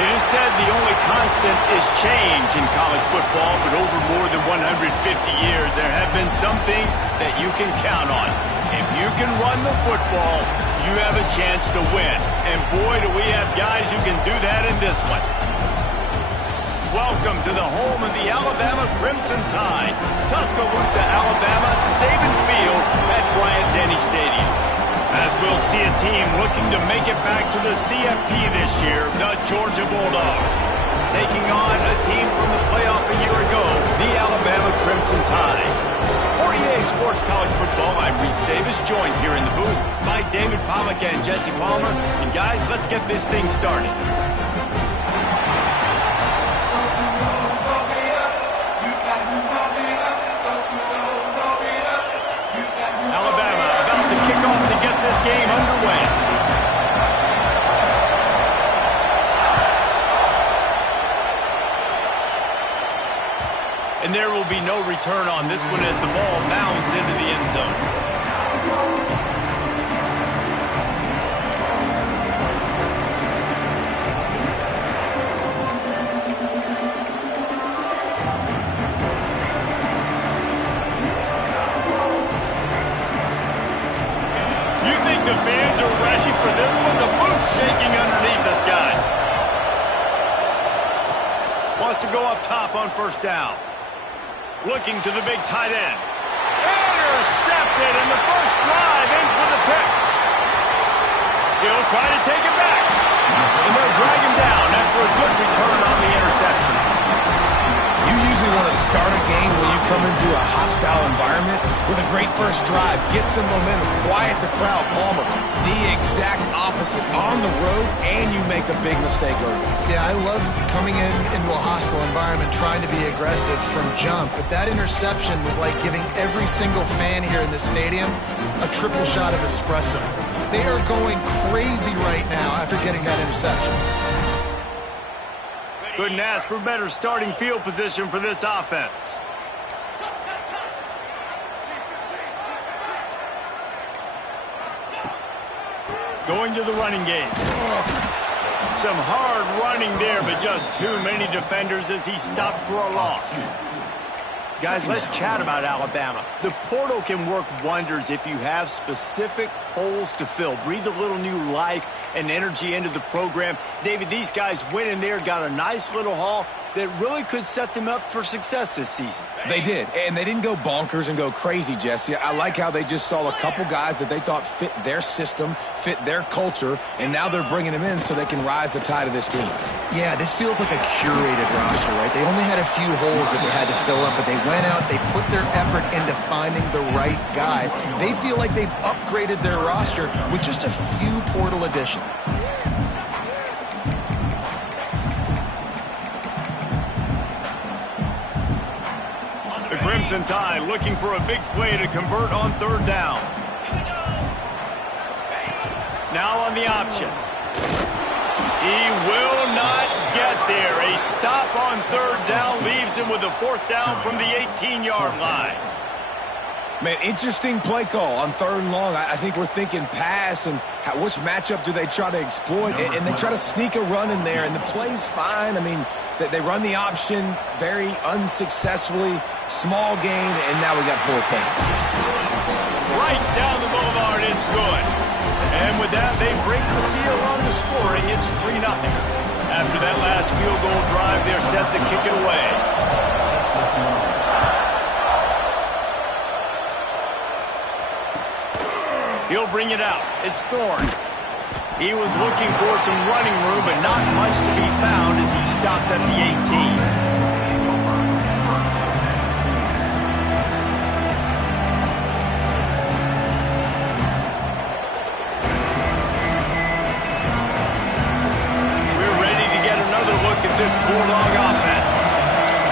It is said the only constant is change in college football, but over more than 150 years, there have been some things that you can count on. If you can run the football, you have a chance to win. And boy, do we have guys who can do that in this one. Welcome to the home of the Alabama Crimson Tide, Tuscaloosa, Alabama, Saban Field at Bryant-Denny Stadium. As we'll see a team looking to make it back to the CFP this year, the Georgia Bulldogs. Taking on a team from the playoff a year ago, the Alabama Crimson Tide. For EA Sports College Football, I'm Reese Davis, joined here in the booth by David Pollack and Jesse Palmer. And guys, let's get this thing started. Alabama about to kick off to get this game underway. And there will be no return on this one as the ball bounds into the end zone. The fans are ready for this one. The booth's shaking underneath us, guys. Wants to go up top on first down. Looking to the big tight end. Intercepted, and the first drive ends with a pick. He'll try to take it back. And they'll drag him down after a good return on the interception. You usually want to start a game when you come into a hostile environment with a great first drive, get some momentum, quiet the crowd. Palmer, the exact opposite. On the road, and you make a big mistake early. Yeah, I love coming into a hostile environment, trying to be aggressive from jump, but that interception was like giving every single fan here in the stadium a triple shot of espresso. They are going crazy right now after getting that interception. Couldn't ask for better starting field position for this offense. Going to the running game. Some hard running there, but just too many defenders as he stopped for a loss. Guys, let's chat about Alabama. The portal can work wonders if you have specific holes to fill. Breathe a little new life and energy into the program. David, these guys went in there, got a nice little haul that really could set them up for success this season. They did, and they didn't go bonkers and go crazy, Jesse. I like how they just saw a couple guys that they thought fit their system, fit their culture, and now they're bringing them in so they can rise the tide of this team. Yeah, this feels like a curated roster, right? They only had a few holes that they had to fill up, but they went out, they put their effort into finding the right guy. They feel like they've upgraded their roster with just a few portal additions. The Crimson Tide looking for a big play to convert on third down. Now on the option. He will not get there. A stop on third down leaves him with a fourth down from the 18-yard line. Man, interesting play call on third and long. I think we're thinking pass and which matchup do they try to exploit, and they try to sneak a run in there, and the play's fine. I mean, they run the option very unsuccessfully, small gain, and now we got fourth down. Right down the boulevard, it's good. And with that, they break the seal on the scoring. It's 3-0. After that last field goal drive, they're set to kick it away. He'll bring it out. It's Thorne. He was looking for some running room, but not much to be found as he stopped at the 18. At this Bulldog offense.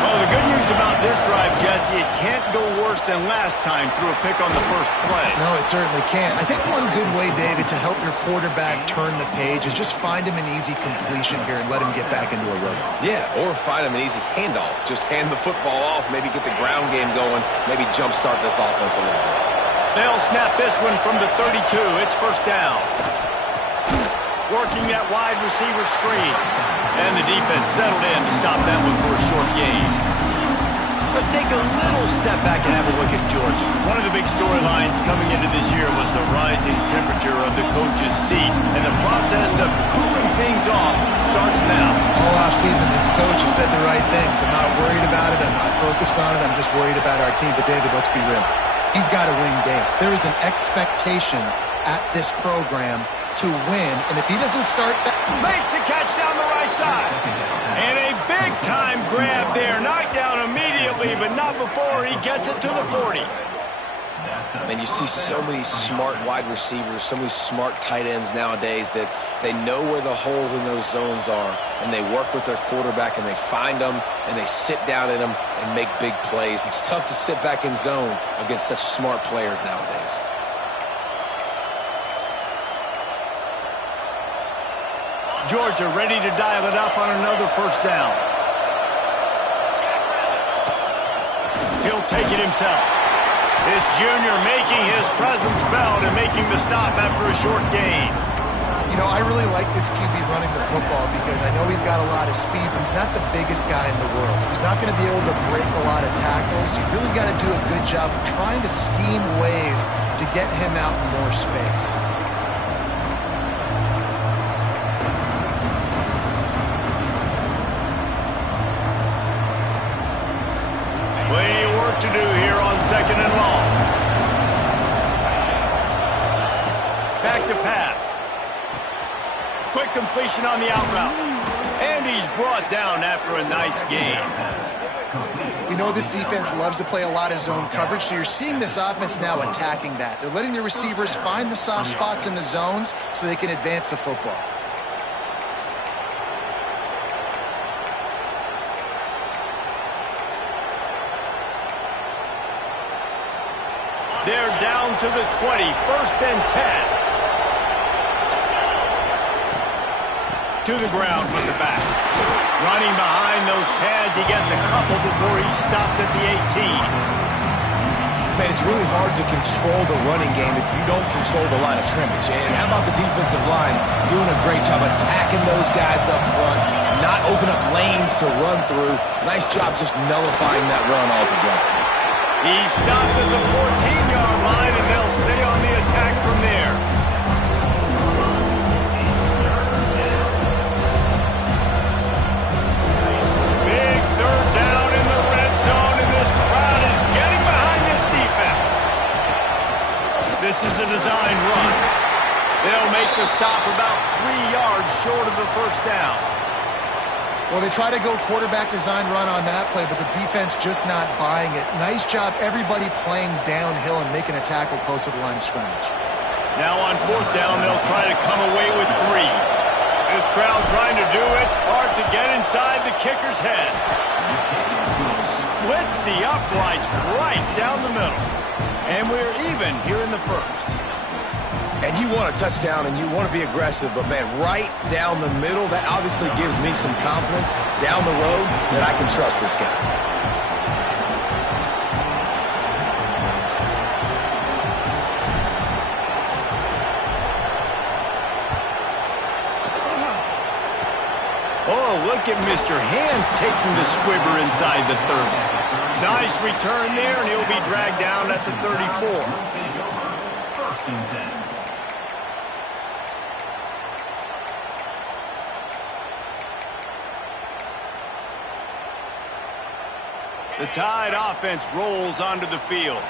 Well, the good news about this drive, Jesse, it can't go worse than last time through a pick on the first play. No, it certainly can't. I think one good way, David, to help your quarterback turn the page is just find him an easy completion here and let him get back into a rhythm. Yeah, or find him an easy handoff. Just hand the football off, maybe get the ground game going, maybe jumpstart this offense a little bit. They'll snap this one from the 32. It's first down. working that wide receiver screen. And the defense settled in to stop that one for a short gain. Let's take a little step back and have a look at Georgia. One of the big storylines coming into this year was the rising temperature of the coach's seat, and the process of cooling things off starts now. All offseason, this coach has said the right things. I'm not worried about it. I'm not focused on it. I'm just worried about our team. But, David, let's be real. He's got to win games. There is an expectation at this program to win, and if he doesn't start that... Makes the catch down the right side. And a big-time grab there. Knocked down immediately, but not before he gets it to the 40. And you see so many smart wide receivers, so many smart tight ends nowadays that they know where the holes in those zones are, and they work with their quarterback, and they find them, and they sit down in them and make big plays. It's tough to sit back in zone against such smart players nowadays. Georgia ready to dial it up on another first down. He'll take it himself. This junior making his presence felt and making the stop after a short gain. You know, I really like this QB running the football because I know he's got a lot of speed, but he's not the biggest guy in the world. So he's not going to be able to break a lot of tackles. You really got to do a good job of trying to scheme ways to get him out in more space. Plenty of work to do here on second and long. Back to pass. Quick completion on the out route. And he's brought down after a nice gain. We know this defense loves to play a lot of zone coverage, so you're seeing this offense now attacking that. They're letting the receivers find the soft spots in the zones so they can advance the football. They're down to the 20, 1st and 10. To the ground with the back. Running behind those pads, he gets a couple before he's stopped at the 18. Man, it's really hard to control the running game if you don't control the line of scrimmage. And how about the defensive line doing a great job attacking those guys up front, not open up lanes to run through. Nice job just nullifying that run altogether. He's stopped at the 14-yard line, and they'll stay on the attack from there. Big third down in the red zone, and this crowd is getting behind this defense. This is a designed run. They'll make the stop about 3 yards short of the first down. Well, they try to go quarterback design run on that play, but the defense just not buying it. Nice job, everybody playing downhill and making a tackle close to the line of scrimmage. Now on 4th down, they'll try to come away with 3. This crowd trying to do its part to get inside the kicker's head. Splits the uprights right down the middle. And we're even here in the first. And you want a touchdown and you want to be aggressive, but, man, right down the middle, that obviously gives me some confidence down the road that I can trust this guy. Oh, look at Mr. Hands taking the squibber inside the 30. Nice return there, and he'll be dragged down at the 34. The Tide offense rolls onto the field.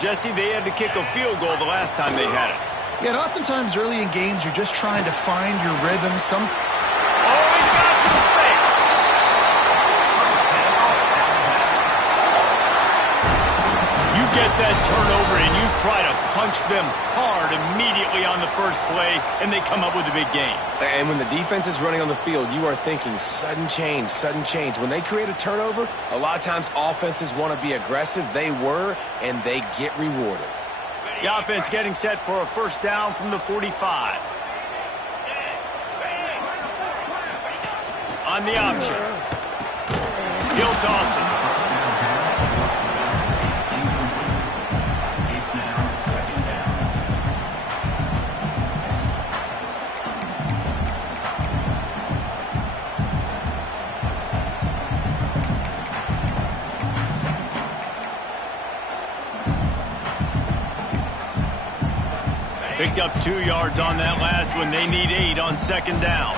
Jesse, they had to kick a field goal the last time they had it. Yeah, and oftentimes early in games, you're just trying to find your rhythm. Oh, he's got some space. You get that turnover and you try to punch them hard immediately on the first play, and they come up with a big gain. And when the defense is running on the field, you are thinking sudden change, sudden change. When they create a turnover, a lot of times offenses want to be aggressive. They were, and they get rewarded. The offense getting set for a first down from the 45. On the option. He'll toss it. picked up 2 yards on that last one. They need 8 on second down.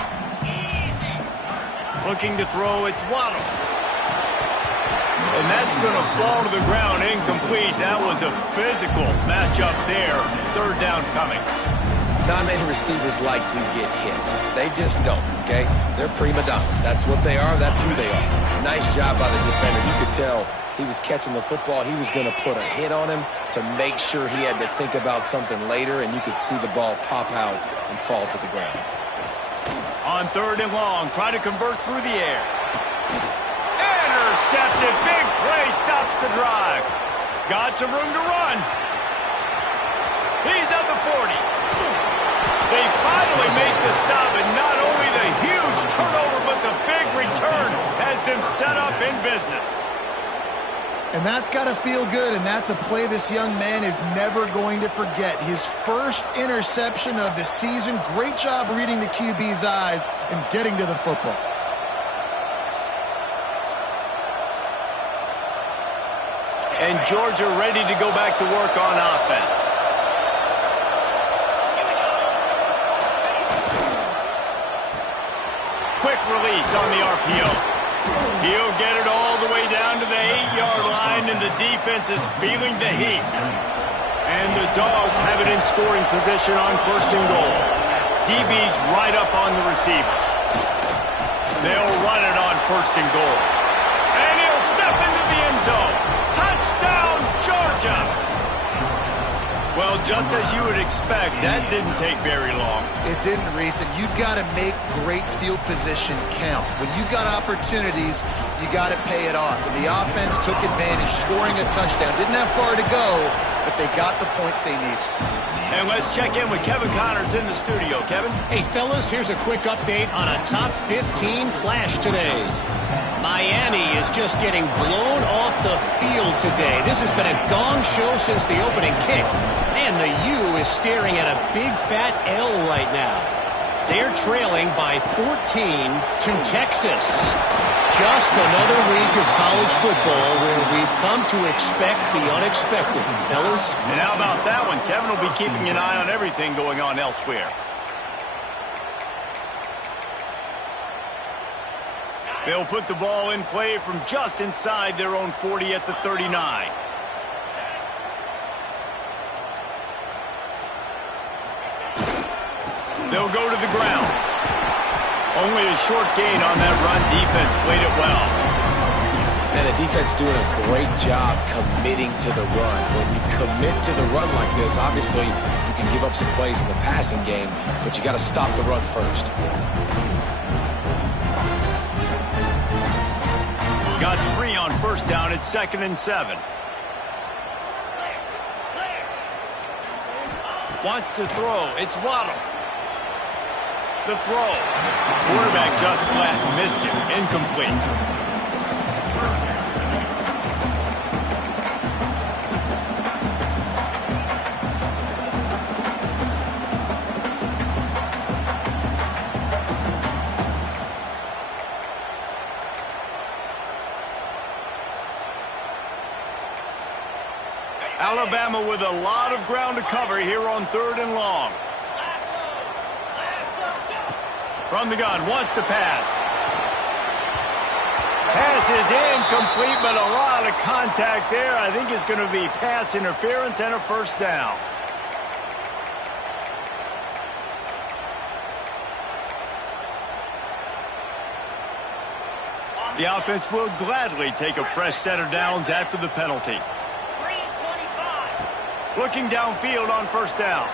Looking to throw, it's Waddle. And that's going to fall to the ground incomplete. That was a physical matchup there. Third down coming. Not many receivers like to get hit. They just don't, okay? They're prima donnas. That's what they are. That's who they are. Nice job by the defender. You could tell he was catching the football. He was going to put a hit on him to make sure he had to think about something later, and you could see the ball pop out and fall to the ground. On third and long, try to convert through the air. Intercepted. Big play stops the drive. Got some room to run. He's at the 40. They finally make the stop, and not only the huge turnover, but the big return has them set up in business. And that's got to feel good, and that's a play this young man is never going to forget. His first interception of the season. Great job reading the QB's eyes and getting to the football. And Georgia ready to go back to work on offense. Quick release on the RPO. He'll get it all the way down to the 8-yard line, and the defense is feeling the heat. And the Dogs have it in scoring position on first and goal. DB's right up on the receivers. They'll run it on first and goal. And he'll step into the end zone. Touchdown, Georgia! Well, just as you would expect, that didn't take very long. It didn't, Reese, and you've got to make great field position count. When you've got opportunities, you got to pay it off. And the offense took advantage, scoring a touchdown. Didn't have far to go, but they got the points they needed. And let's check in with Kevin Connors in the studio. Kevin? Hey, fellas, here's a quick update on a top 15 clash today. Miami is just getting blown off the field today. This has been a gong show since the opening kick. And the U is staring at a big fat L right now. They're trailing by 14 to Texas. Just another week of college football where we've come to expect the unexpected, fellas. And how about that one? Kevin will be keeping an eye on everything going on elsewhere. They'll put the ball in play from just inside their own 40 at the 39. They'll go to the ground. Only a short gain on that run. Defense played it well. And the defense doing a great job committing to the run. When you commit to the run like this, obviously you can give up some plays in the passing game, but you got to stop the run first. Got 3 on first down at 2nd and 7. Wants to throw. It's Waddle. The throw. Quarterback just flat missed it. Incomplete. Alabama with a lot of ground to cover here on 3rd and long. From the gun, wants to pass. Pass is incomplete, but a lot of contact there. I think it's going to be pass interference and a first down. The offense will gladly take a fresh set of downs after the penalty. Looking downfield on first down.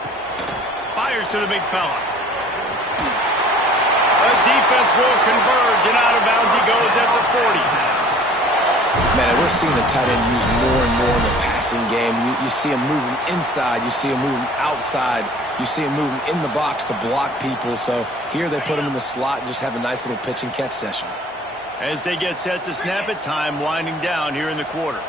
Fires to the big fella. The defense will converge, and out of bounds he goes at the 40. Man, we're seeing the tight end used more and more in the passing game. You see him moving inside. You see him moving outside. You see him moving in the box to block people. So here they put him in the slot and just have a nice little pitch and catch session. As they get set to snap it, time winding down here in the quarter.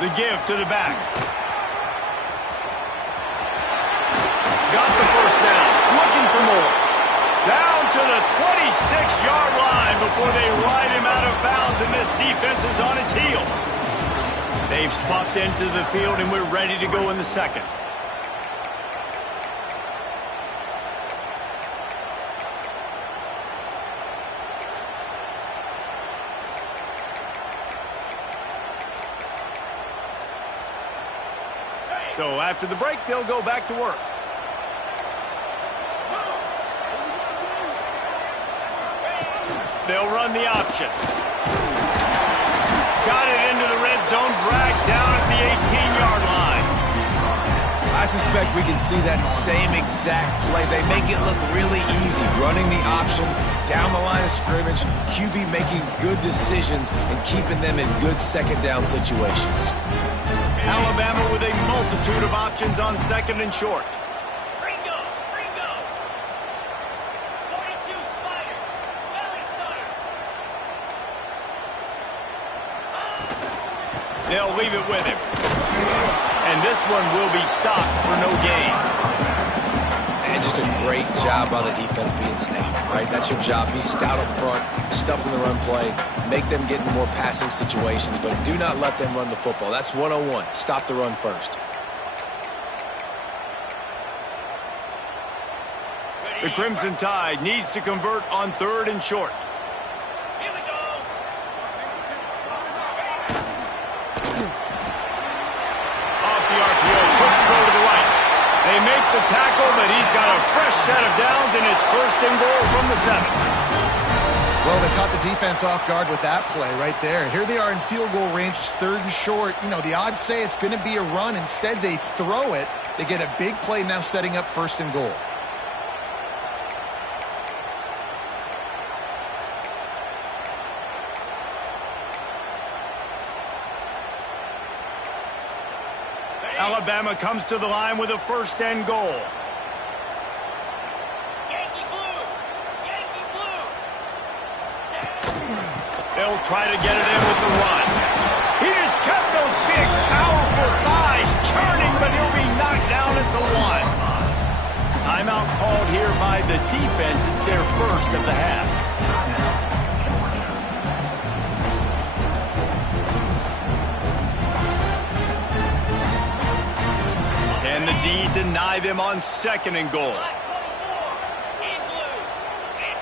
The give to the back. Got the first down. Looking for more. Down to the 26-yard line before they ride him out of bounds, and this defense is on its heels. They've swapped into the field, and we're ready to go in the second. So after the break, they'll go back to work. They'll run the option. Got it into the red zone, dragged down at the 18-yard line. I suspect we can see that same exact play. They make it look really easy, running the option down the line of scrimmage, QB making good decisions and keeping them in good second down situations. Alabama with a multitude of options on second and short. Ringo, 42 Spider, belly starter. They'll leave it with him. And this one will be stopped for no gain. And just a great job on the defense being stout, right? That's your job. Be stout up front, stuff in the run play, make them get in more passing situations, but do not let them run the football. That's 101. Stop the run first. The Crimson Tide needs to convert on third and short. Here we go. Off the RPO, quick throw to the right. They make the tackle, but he's got a fresh set of downs, and it's first and goal from the 7. Well, they caught the defense off guard with that play right there. Here they are in field goal range. It's third and short. You know, the odds say it's going to be a run. Instead, they throw it. They get a big play now setting up first and goal. Alabama comes to the line with a first and goal. Yankee blue. Yankee blue. They'll try to get it in with the run. He just kept those big, powerful thighs churning, but he'll be knocked down at the 1. Timeout called here by the defense. It's their first of the half. Can the D deny them on second and goal? Black 24. In blue. And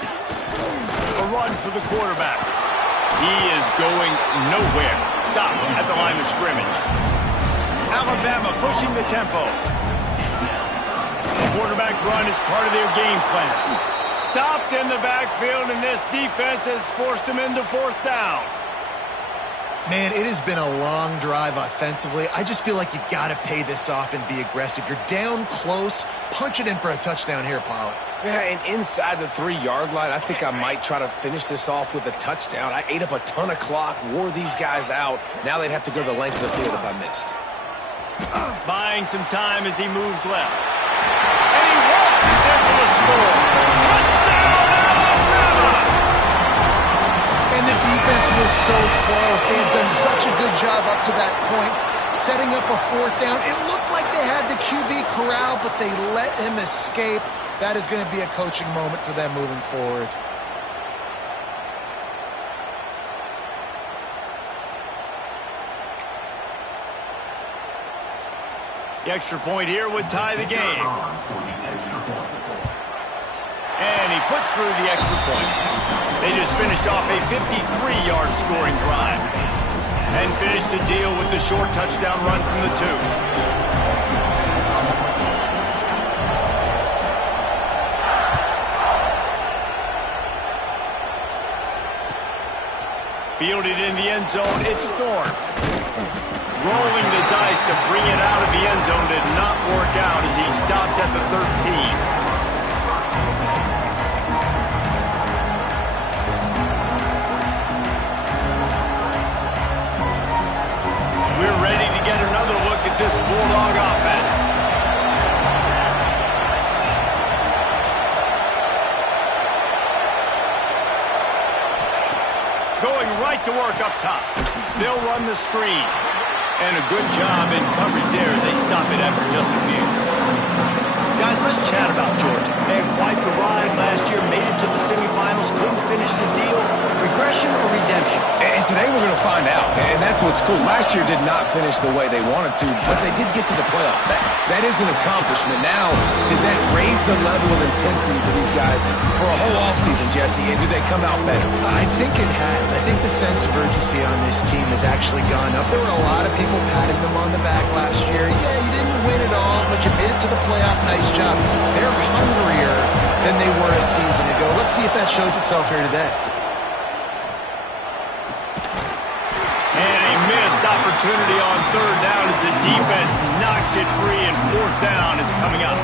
10. A run for the quarterback. He is going nowhere. Stop at the line of scrimmage. Alabama pushing the tempo. The quarterback run is part of their game plan. Stopped in the backfield, and this defense has forced him into fourth down. Man, it has been a long drive offensively. I just feel like you got to pay this off and be aggressive. You're down close. Punch it in for a touchdown here, Pollard. Yeah, and inside the 3-yard line, I think I might try to finish this off with a touchdown. I ate up a ton of clock, wore these guys out. Now they'd have to go the length of the field if I missed. Buying some time as he moves left. And he walks in for the score. Touchdown, Alabama! And the defense was so close. They had done such a good job up to that point, setting up a fourth down. It looked like they had the QB corralled, but they let him escape. That is going to be a coaching moment for them moving forward. The extra point here would tie the game. And he puts through the extra point. They just finished off a 53-yard scoring drive and finished the deal with the short touchdown run from the 2. Fielded in the end zone, it's Thorne. Rolling the dice to bring it out of the end zone did not work out as he stopped at the 13. We're ready to get another look at this Bulldog offense. Going right to work up top. They'll run the screen. And a good job in coverage there as they stop it after just a few. Guys, let's chat about Georgia. They had quite the ride last year, made it to the semifinals, couldn't finish the deal. Regression or redemption? And today we're going to find out, and that's what's cool. Last year did not finish the way they wanted to, but they did get to the playoff. That is an accomplishment. Now, did that raise the level of intensity for these guys for a whole offseason, Jesse, and do they come out better? I think it has. I think the sense of urgency on this team has actually gone up. There were a lot of people patting them on the back last year. Yeah, you didn't win it all, but you made it to the playoff. Nice job. They're hungrier than they were a season ago. Let's see if that shows itself here today. And a missed opportunity on third down as the defense knocks it free, and fourth down is coming up.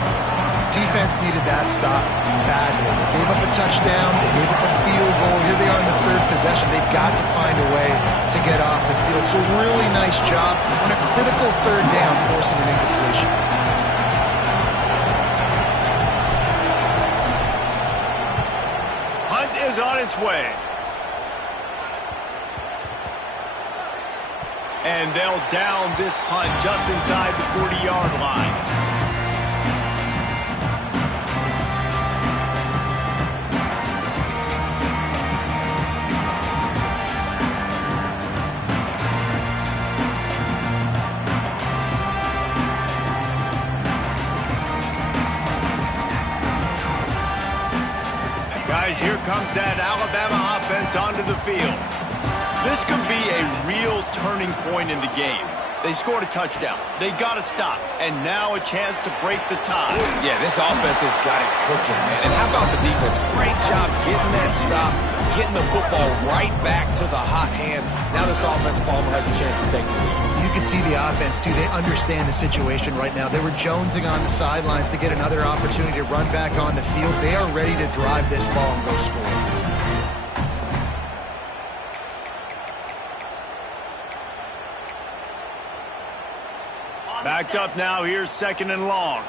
Defense needed that stop badly. They gave up a touchdown. They gave up a field goal. Here they are in the third possession. They've got to find a way to get off the field. So really nice job on a critical third down, forcing an incompletion. Hunt is on its way. And they'll down this punt just inside the 40-yard line. Guys, here comes that Alabama offense onto the field. This could be a real turning point in the game. They scored a touchdown. They got to stop. And now a chance to break the tie. Yeah, this offense has got it cooking, man. And how about the defense? Great job getting that stop, getting the football right back to the hot hand. Now this offense, Palmer, has a chance to take the lead. You can see the offense, too. They understand the situation right now. They were jonesing on the sidelines to get another opportunity to run back on the field. They are ready to drive this ball and go score. Backed up now. Here's second and long.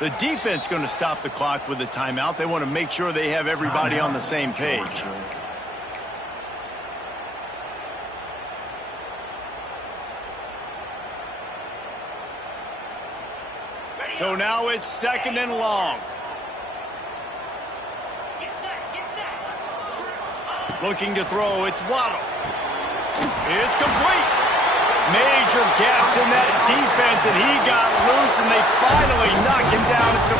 The defense going to stop the clock with a timeout. They want to make sure they have everybody on the same page. So now it's second and long. Looking to throw, it's Waddle. It's complete. Major gaps in that defense, and he got loose, and they finally knock him down at the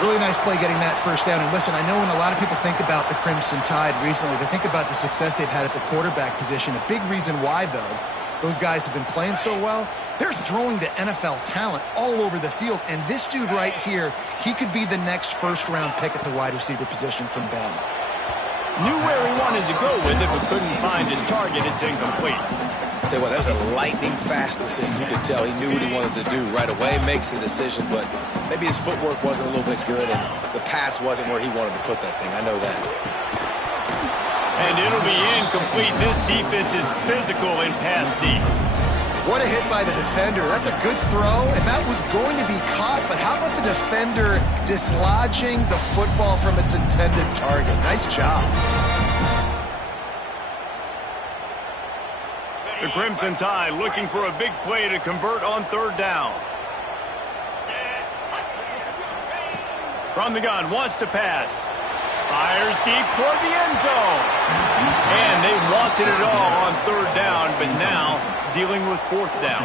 41. Really nice play getting that first down. And listen, I know when a lot of people think about the Crimson Tide recently, they think about the success they've had at the quarterback position. A big reason why, though, those guys have been playing so well, they're throwing to NFL talent all over the field. And this dude right here, he could be the next first-round pick at the wide receiver position from Bama. Knew where he wanted to go with it, but couldn't find his target. It's incomplete. Tell you what, that was a lightning-fast decision. You could tell he knew what he wanted to do right away, makes the decision, but maybe his footwork wasn't a little bit good, and the pass wasn't where he wanted to put that thing. I know that. And it'll be incomplete. This defense is physical in pass deep. What a hit by the defender. That's a good throw, and that was going to be caught, but how about the defender dislodging the football from its intended target? Nice job. The Crimson Tide looking for a big play to convert on third down. From the gun, wants to pass. Fires deep toward the end zone. And they wanted it all on third down, but now dealing with fourth down.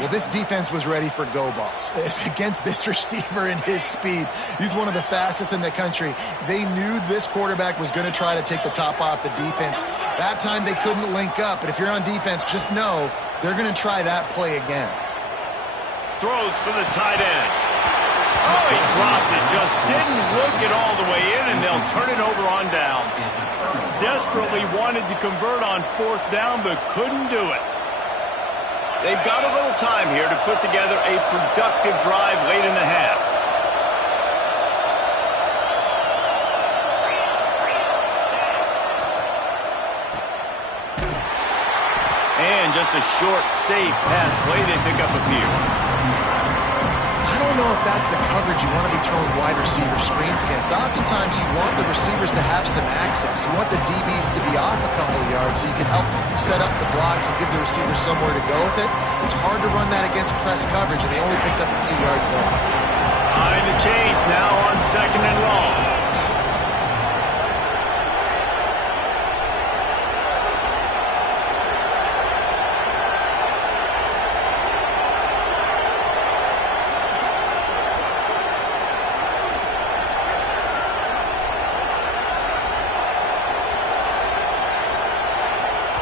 Well, this defense was ready for go balls against this receiver and his speed. He's one of the fastest in the country. They knew this quarterback was going to try to take the top off the defense. That time they couldn't link up, but if you're on defense, just know they're going to try that play again. Throws for the tight end. Oh, he dropped it. Just didn't look it all the way in, and they'll turn it over on downs. Desperately wanted to convert on fourth down, but couldn't do it. They've got a little time here to put together a productive drive late in the half. And just a short, safe pass play. They pick up a few. I don't don't know if that's the coverage you want to be throwing wide receiver screens against. Oftentimes, you want the receivers to have some access. You want the DBs to be off a couple of yards so you can help set up the blocks and give the receiver somewhere to go with it. It's hard to run that against press coverage, and they only picked up a few yards there. Behind the chains now on 2nd and long.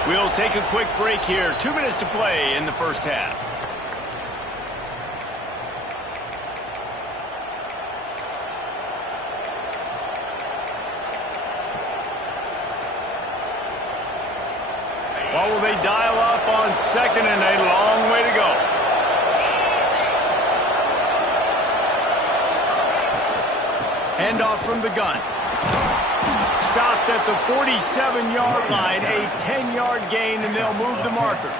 We'll take a quick break here. 2 minutes to play in the first half. What will they dial up on 2nd and a long way to go? Handoff from the gun. Stopped at the 47-yard line, a 10-yard gain, and they'll move the markers.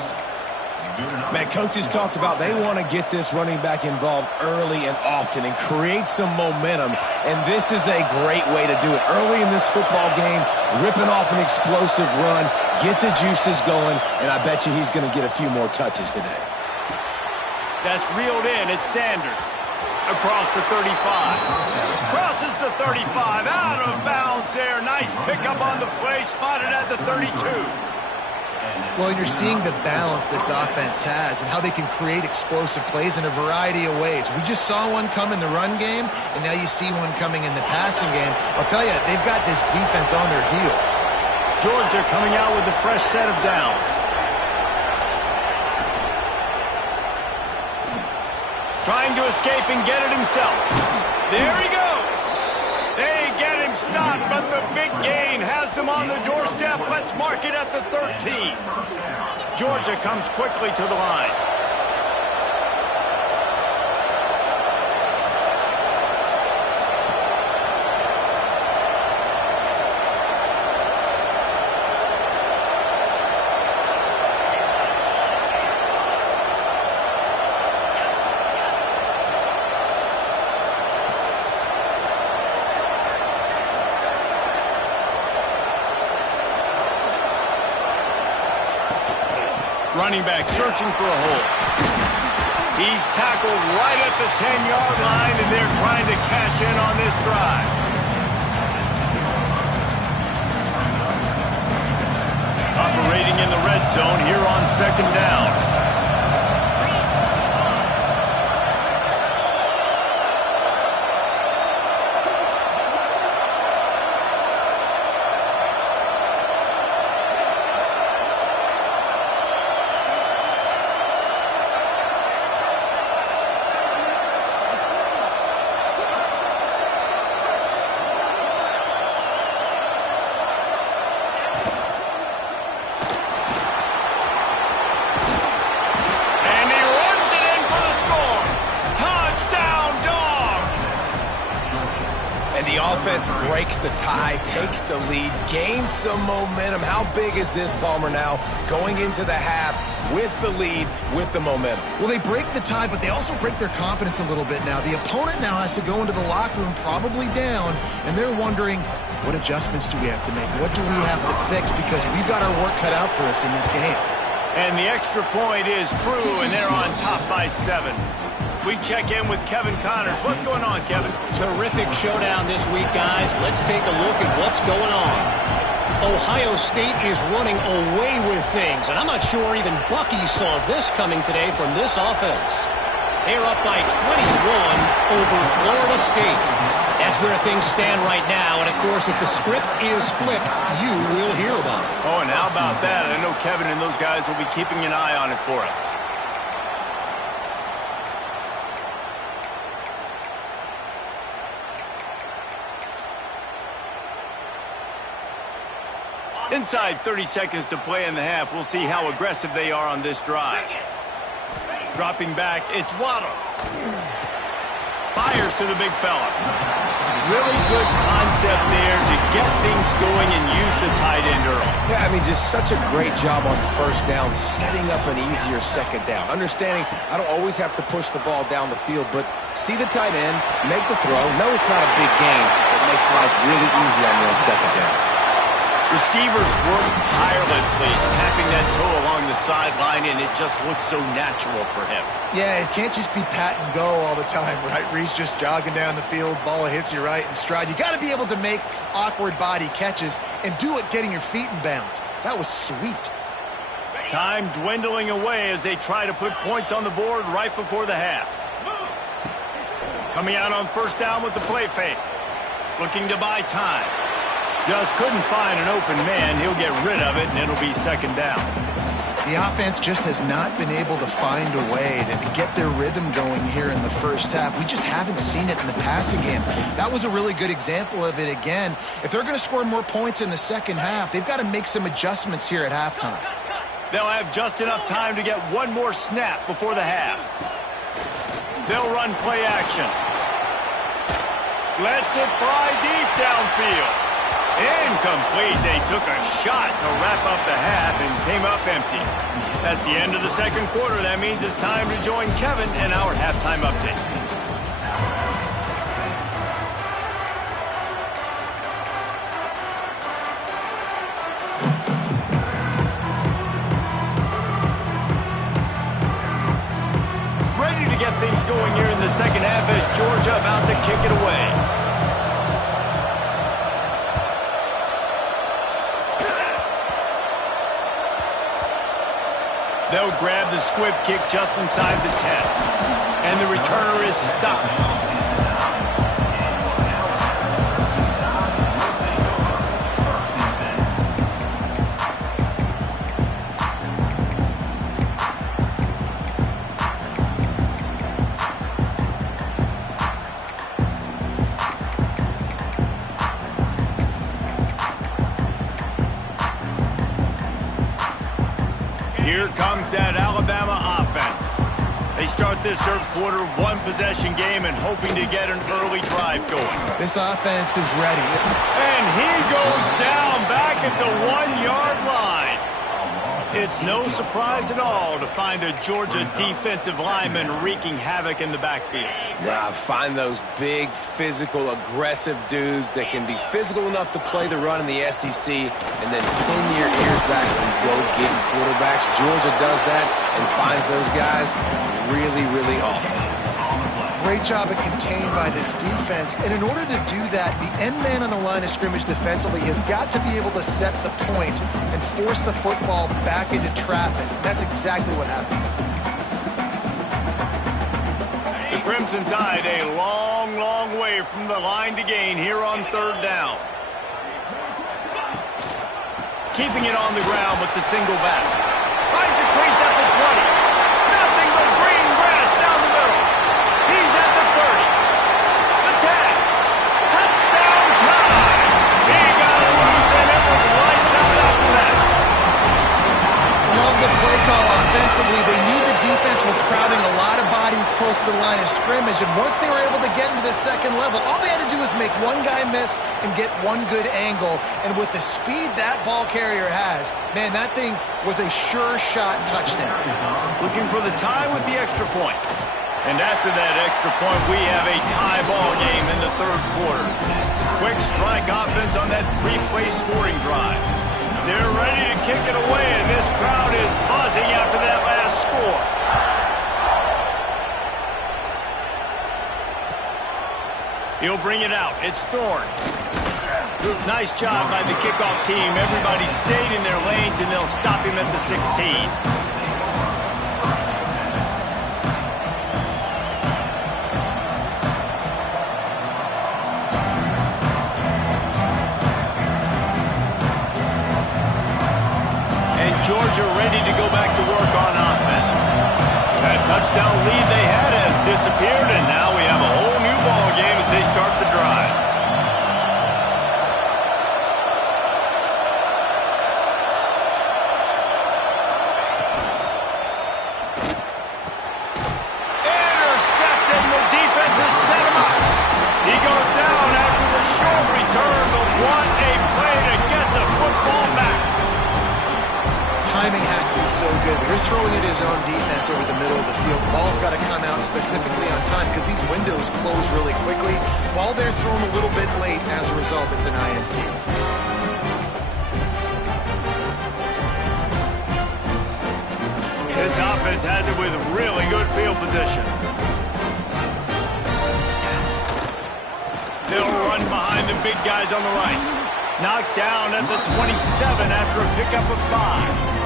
Man, coaches talked about they want to get this running back involved early and often and create some momentum, and this is a great way to do it. Early in this football game, ripping off an explosive run, get the juices going, and I bet you he's going to get a few more touches today. That's reeled in. It's Sanders. Across the 35. Crosses the 35. Out of bounds there. Nice pickup on the play. Spotted at the 32. Well, you're seeing the balance this offense has and how they can create explosive plays in a variety of ways. We just saw one come in the run game, and now you see one coming in the passing game. I'll tell you, they've got this defense on their heels. Georgia coming out with a fresh set of downs. Trying to escape and get it himself. There he goes. They get him stopped, but the big gain has them on the doorstep. Let's mark it at the 13. Georgia comes quickly to the line. Running back searching for a hole. He's tackled right at the 10-yard line, and they're trying to cash in on this drive. Operating in the red zone here on 2nd down. Offense breaks the tie, takes the lead, gains some momentum. How big is this, Palmer, now going into the half with the lead, with the momentum? Well, they break the tie, but they also break their confidence a little bit now. The opponent now has to go into the locker room probably down, and they're wondering, what adjustments do we have to make? What do we have to fix? Because we've got our work cut out for us in this game. And the extra point is true, and they're on top by 7. We check in with Kevin Connors. What's going on, Kevin? Terrific showdown this week, guys. Let's take a look at what's going on. Ohio State is running away with things, and I'm not sure even Bucky saw this coming today from this offense. They're up by 21 over Florida State. That's where things stand right now, and of course, if the script is flipped, you will hear about it. Oh, and how about that? I know Kevin and those guys will be keeping an eye on it for us. Inside 30 seconds to play in the half. We'll see how aggressive they are on this drive. Dropping back, it's Waddle. Fires to the big fella. Really good concept there to get things going and use the tight end early. Yeah, I mean, just such a great job on first down, setting up an easier second down. Understanding I don't always have to push the ball down the field, but see the tight end, make the throw. No, it's not a big gain. It makes life really easy on me on second down. Receivers work tirelessly, tapping that toe along the sideline, and it just looks so natural for him. Yeah, it can't just be pat and go all the time, right? Reese just jogging down the field, ball hits you right in stride. You got to be able to make awkward body catches and do it getting your feet in bounds. That was sweet. Time dwindling away as they try to put points on the board right before the half. Coming out on first down with the play fake. Looking to buy time. Just couldn't find an open man. He'll get rid of it, and it'll be second down. The offense just has not been able to find a way to get their rhythm going here in the first half. We just haven't seen it in the passing game. That was a really good example of it again. If they're going to score more points in the second half, they've got to make some adjustments here at halftime. They'll have just enough time to get one more snap before the half. They'll run play action. Lets it fly deep downfield. Incomplete. They took a shot to wrap up the half and came up empty. That's the end of the second quarter. That means it's time to join Kevin in our halftime update. Ready to get things going here in the second half as Georgia about to kick it away. They'll grab the squib kick just inside the 10. And the returner is stopped. Here comes that Alabama offense. They start this third quarter one-possession game and hoping to get an early drive going. This offense is ready. And he goes down back at the 1-yard line. It's no surprise at all to find a Georgia defensive lineman wreaking havoc in the backfield. Yeah, find those big, physical, aggressive dudes that can be physical enough to play the run in the SEC and then pin your ears back and go get quarterbacks. Georgia does that and finds those guys really, really often. Great job at contained by this defense. And in order to do that, the end man on the line of scrimmage defensively has got to be able to set the point and force the football back into traffic. That's exactly what happened. The Crimson Tide a long, long way from the line to gain here on third down. Keeping it on the ground with the single back. Finds a crease at the 20. Nothing but green grass down the middle. He's at the 30. The 10. Touchdown time. He got it loose and it was lights out after that. Love the play call offensively. They knew the defense were crowding a lot of bodies close to the line of scrimmage, and once they were able to get into the second level, all they had to do was make one guy miss and get one good angle. And with the speed that ball carrier has, man, that thing was a sure shot touchdown. Looking for the tie with the extra point. And after that extra point, we have a tie ball game in the third quarter. Quick strike offense on that three-play scoring drive. They're ready to kick it away, and this crowd is buzzing after that last score. He'll bring it out. It's Thorne. Nice job by the kickoff team. Everybody stayed in their lanes, and they'll stop him at the 16. Georgia ready to go back to work on offense. That touchdown lead they had has disappeared, and now we have a whole new ball game as they start the drive. Intercepted, and the defense has set him up. He goes down after the short return, but what a They're throwing at his own defense over the middle of the field. The ball's got to come out specifically on time because these windows close really quickly. Ball there thrown a little bit late. As a result, it's an INT. This offense has it with really good field position. They'll run behind the big guys on the right. Knocked down at the 27 after a pickup of 5.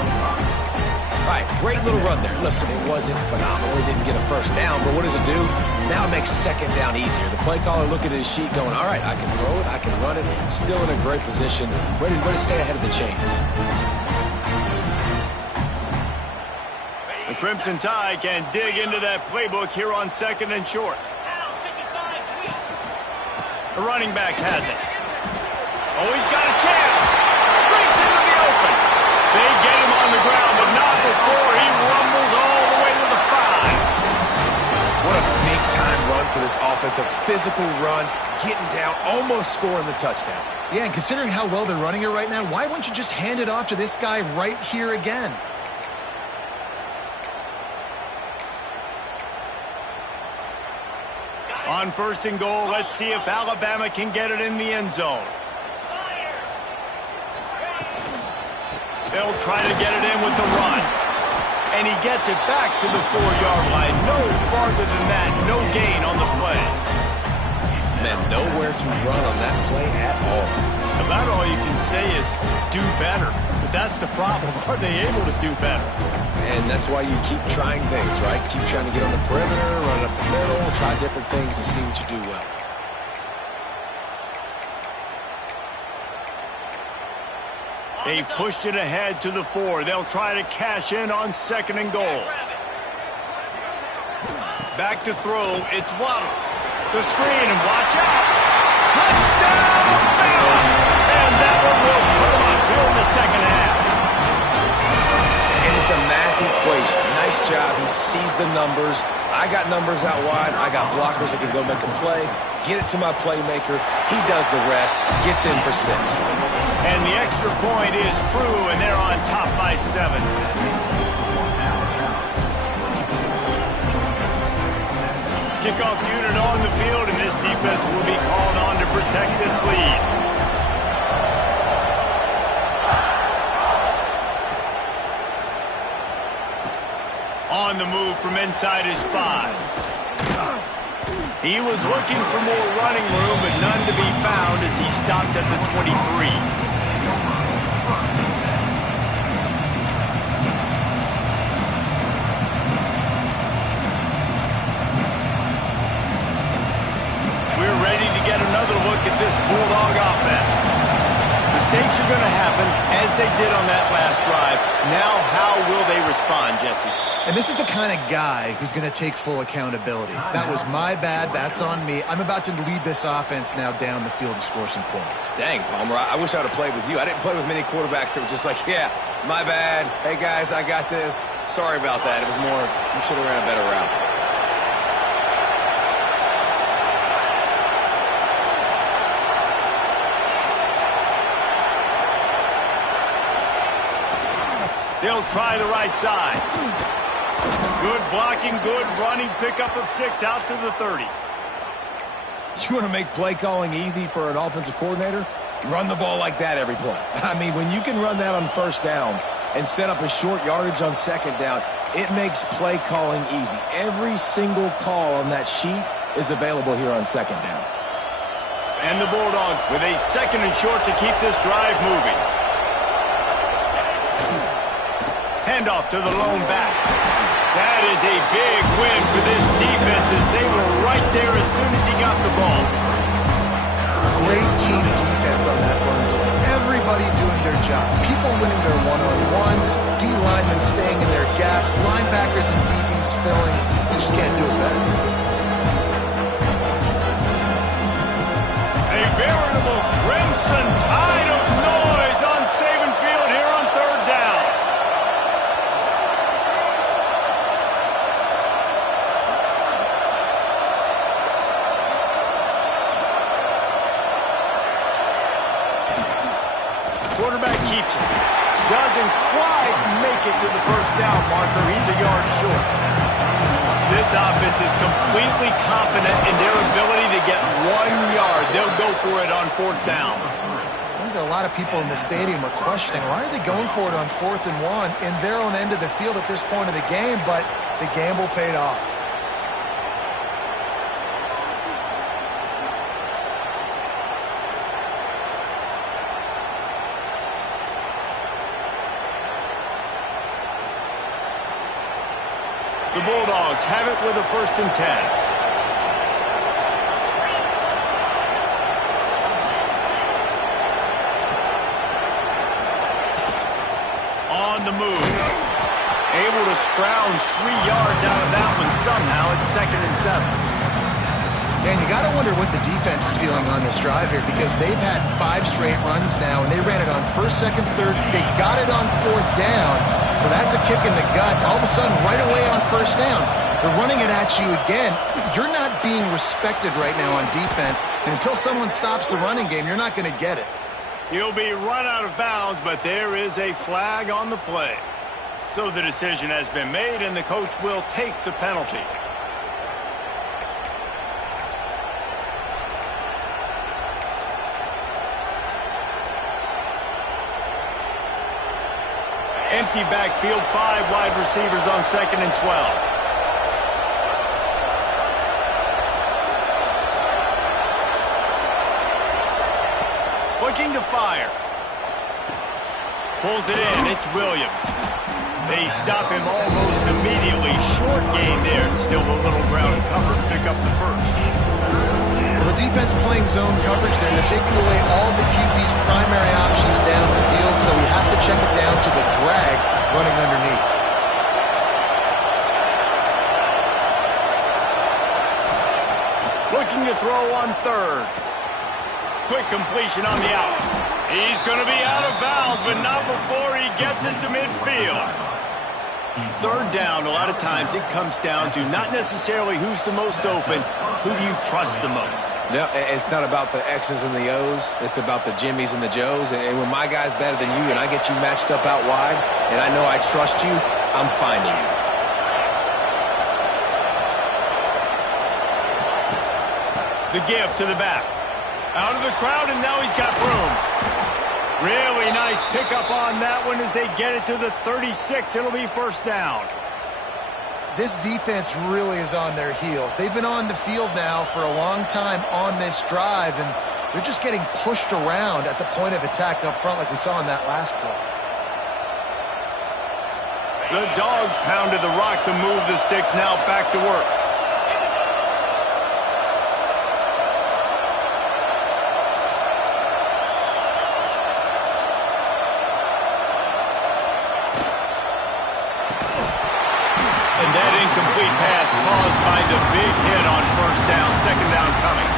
Right, great little run there. Listen, it wasn't phenomenal. He didn't get a first down, but what does it do? Now it makes second down easier. The play caller looking at his sheet going, all right, I can throw it, I can run it, still in a great position, ready to stay ahead of the chains. The Crimson Tide can dig into that playbook here on 2nd and short. The running back has it. Oh, he's got a chance. Breaks into the open. They get him on the ground, but not before he rumbles all the way to the 5. What a big-time run for this offense. A physical run, getting down, almost scoring the touchdown. Yeah, and considering how well they're running it right now, why wouldn't you just hand it off to this guy right here again? On 1st and goal, let's see if Alabama can get it in the end zone. They'll try to get it in with the run. And he gets it back to the 4-yard line. No farther than that. No gain on the play. Man, nowhere to run on that play at all. About all you can say is do better. But that's the problem. Are they able to do better? And that's why you keep trying things, right? Keep trying to get on the perimeter, run it up the middle, try different things to see what you do well. They've pushed it ahead to the 4. They'll try to cash in on 2nd and goal. Back to throw. It's Waddle. The screen, and watch out. Touchdown, Bama! And that one will put them up here in the 2nd half. And it's a math equation. Nice job. He sees the numbers. I got numbers out wide. I got blockers that can go make a play. Get it to my playmaker. He does the rest. Gets in for 6. And the extra point is true, and they're on top by 7. Kickoff unit on the field, and this defense will be called on to protect this lead. On the move from inside his 5. He was looking for more running room, but none to be found as he stopped at the 23. We're ready to get another look at this Bulldog offense. Mistakes are going to happen, as they did on that last drive. Now, how will they respond, Jesse? And this is the kind of guy who's going to take full accountability. That was my bad. That's on me. I'm about to lead this offense now down the field and score some points. Dang, Palmer, I wish I would have played with you. I didn't play with many quarterbacks that were just like, yeah, my bad. Hey, guys, I got this. Sorry about that. It was more, you should have ran a better route. They'll try the right side. Good blocking, good running, pickup of 6 out to the 30. You want to make play calling easy for an offensive coordinator? Run the ball like that every play. I mean, when you can run that on 1st down and set up a short yardage on 2nd down, it makes play calling easy. Every single call on that sheet is available here on 2nd down. And the Bulldogs with a 2nd and short to keep this drive moving. Handoff to the lone back. That is a big win for this defense as they were right there as soon as he got the ball. Great team defense on that run play. Everybody doing their job. People winning their one-on-ones, D-linemen staying in their gaps, linebackers and DBs filling. You just can't do it better. A veritable crimson tide of noise on Saban Field here on 3rd down. Quarterback keeps it. doesn't quite make it to the first down marker. He's a yard short. This offense is completely confident in their ability to get 1 yard. They'll go for it on 4th down. I think a lot of people in the stadium are questioning, why are they going for it on 4th and 1 in their own end of the field at this point of the game? But the gamble paid off. The Bulldogs have it with a 1st and 10. On the move. Able to scrounge 3 yards out of that one somehow. It's 2nd and 7. And you got to wonder what the defense is feeling on this drive here, because they've had 5 straight runs now, and they ran it on 1st, 2nd, 3rd. They got it on 4th down, so that's a kick in the gut. All of a sudden, right away on 1st down, they're running it at you again. You're not being respected right now on defense, and until someone stops the running game, you're not going to get it. He'll be run out of bounds, but there is a flag on the play. So the decision has been made, and the coach will take the penalty. Empty backfield, 5 wide receivers on 2nd and 12. Looking to fire. Pulls it in. It's Williams. They stop him almost immediately. Short gain there. Still a little ground cover to pick up the 1st. Well, the defense playing zone coverage there. They're taking away all the QB's primary options down the field, so he has to check it down to the drag running underneath. Looking to throw on 3rd. Quick completion on the out. He's going to be out of bounds, but not before he gets it to midfield. 3rd down, a lot of times it comes down to not necessarily who's the most open, who do you trust the most? No, it's not about the X's and the O's. It's about the Jimmies and the Joes. And when my guy's better than you and I get you matched up out wide and I know I trust you, I'm finding you. The give to the back. Out of the crowd, and now he's got room. Really nice pickup on that one as they get it to the 36. It'll be 1st down. This defense really is on their heels. They've been on the field now for a long time on this drive, and they're just getting pushed around at the point of attack up front like we saw in that last play. The Dogs pounded the rock to move the sticks, now back to work. That incomplete pass caused by the big hit on 1st down, 2nd down coming.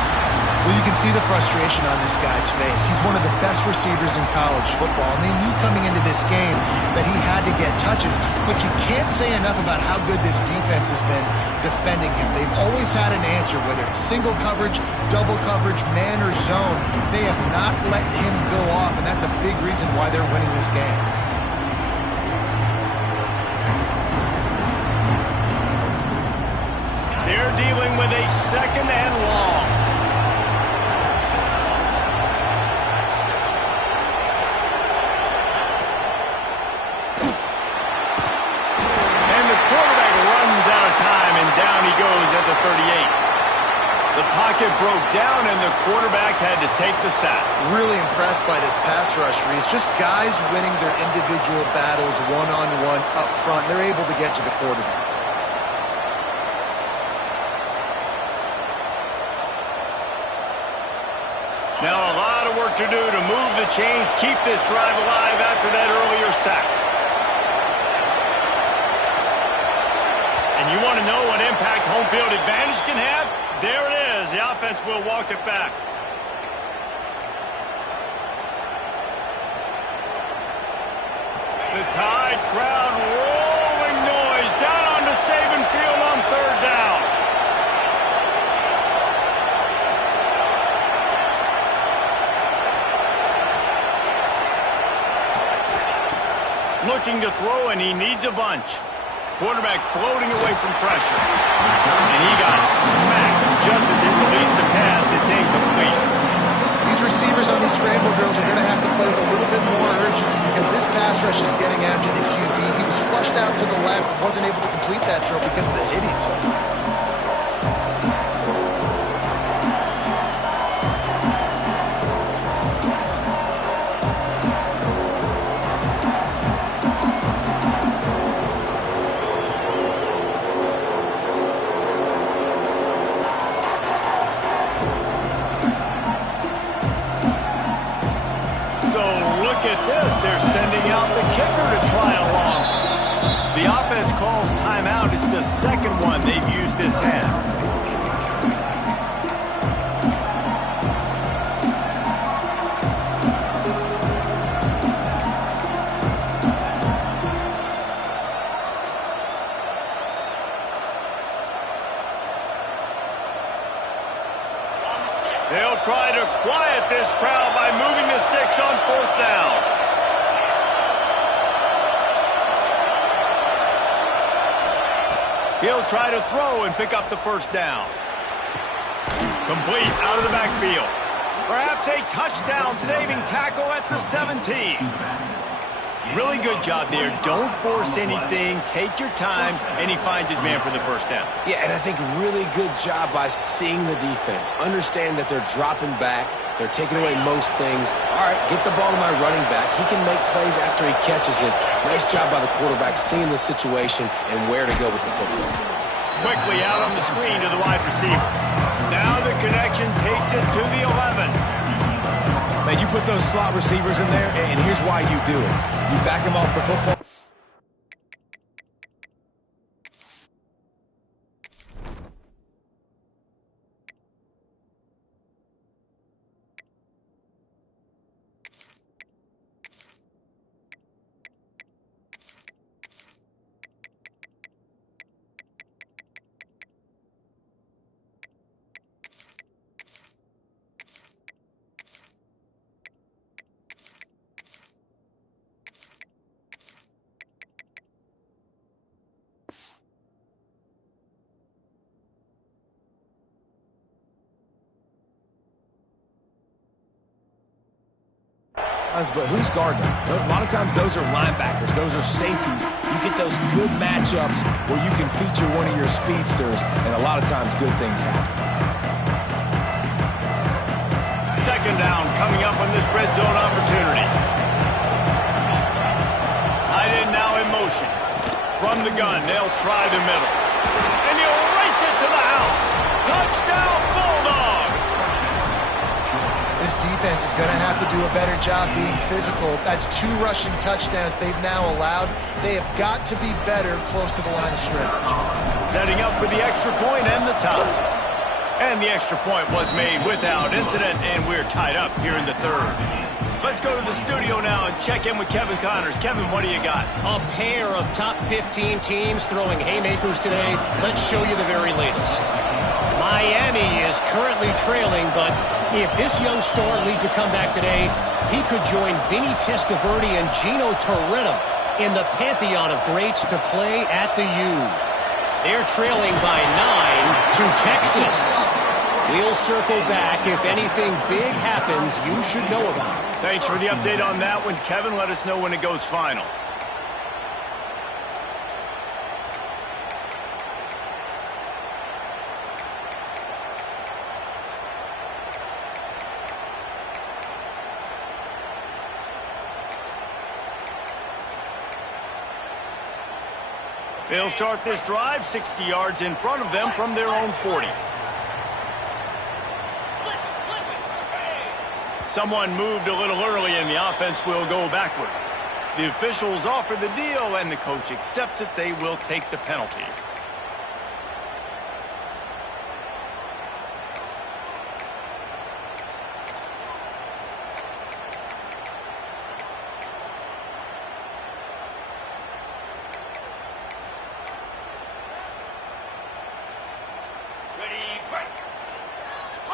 Well, you can see the frustration on this guy's face. He's one of the best receivers in college football, and they knew coming into this game that he had to get touches, but you can't say enough about how good this defense has been defending him. They've always had an answer, whether it's single coverage, double coverage, man or zone. They have not let him go off, and that's a big reason why they're winning this game. They're dealing with a 2nd and long. And the quarterback runs out of time, and down he goes at the 38. The pocket broke down, and the quarterback had to take the sack. Really impressed by this pass rush, Reese. Just guys winning their individual battles one-on-one up front. They're able to get to the quarterback. Now a lot of work to do to move the chains, keep this drive alive after that earlier sack. And you want to know what impact home field advantage can have? There it is. The offense will walk it back. The Tide crowd rolling noise down onto Saban Field on 3rd down. Looking to throw, and he needs a bunch. Quarterback floating away from pressure. And he got smacked just as he released the pass. It's incomplete. These receivers on these scramble drills are going to have to play with a little bit more urgency because this pass rush is getting after the QB. He was flushed out to the left and wasn't able to complete that throw because of the hit he took. They're sending out the kicker to try along. The offense calls timeout. It's the second one they've used this half. They'll try to quiet this crowd by moving the sticks on 4th down. He'll try to throw and pick up the first down. Complete out of the backfield. Perhaps a touchdown-saving tackle at the 17. Really good job there. Don't force anything. Take your time, and he finds his man for the first down. Yeah, and I think really good job by seeing the defense. Understand that they're dropping back. They're taking away most things. All right, get the ball to my running back. He can make plays after he catches it. Nice job by the quarterback seeing the situation and where to go with the football. Quickly out on the screen to the wide receiver. Now the connection takes it to the 11. Man, you put those slot receivers in there, and here's why you do it. You back them off the football. But who's guarding them? A lot of times those are linebackers. Those are safeties. You get those good matchups where you can feature one of your speedsters, and a lot of times good things happen. Second down coming up on this red zone opportunity. Tight end now in motion. From the gun, they'll try the middle. And he'll race it to the house. Touchdown, Bulldogs! This defense is going to have to do a better job being physical. That's 2 rushing touchdowns they've now allowed. They have got to be better close to the line of scrimmage. Setting up for the extra point and the tie. And the extra point was made without incident, and we're tied up here in the third. Let's go to the studio now and check in with Kevin Connors. Kevin, what do you got? A pair of top 15 teams throwing haymakers today. Let's show you the very latest. Miami is currently trailing, but if this young star leads a comeback today, he could join Vinny Testaverde and Gino Torretta in the pantheon of greats to play at the U. They're trailing by 9 to Texas. We'll circle back. If anything big happens, you should know about it. Thanks for the update on that one, Kevin. Let us know when it goes final. They'll start this drive 60 yards in front of them from their own 40. Someone moved a little early and the offense will go backward. The officials offer the deal and the coach accepts it. They will take the penalty.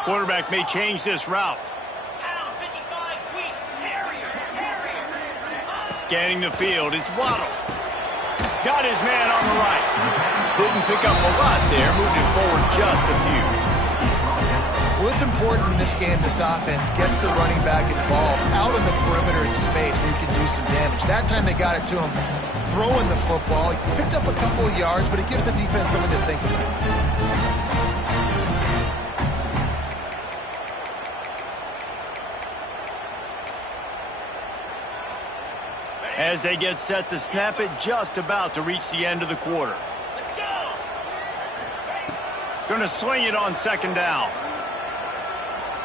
Quarterback may change this route. Scanning the field, it's Waddle. Got his man on the right. Didn't pick up a lot there, moved it forward just a few. Well, it's important in this game, this offense gets the running back involved out on the perimeter in space where you can do some damage. That time they got it to him throwing the football. He picked up a couple of yards, but it gives the defense something to think about. As they get set to snap it, just about to reach the end of the quarter. Let's go. Gonna swing it on second down.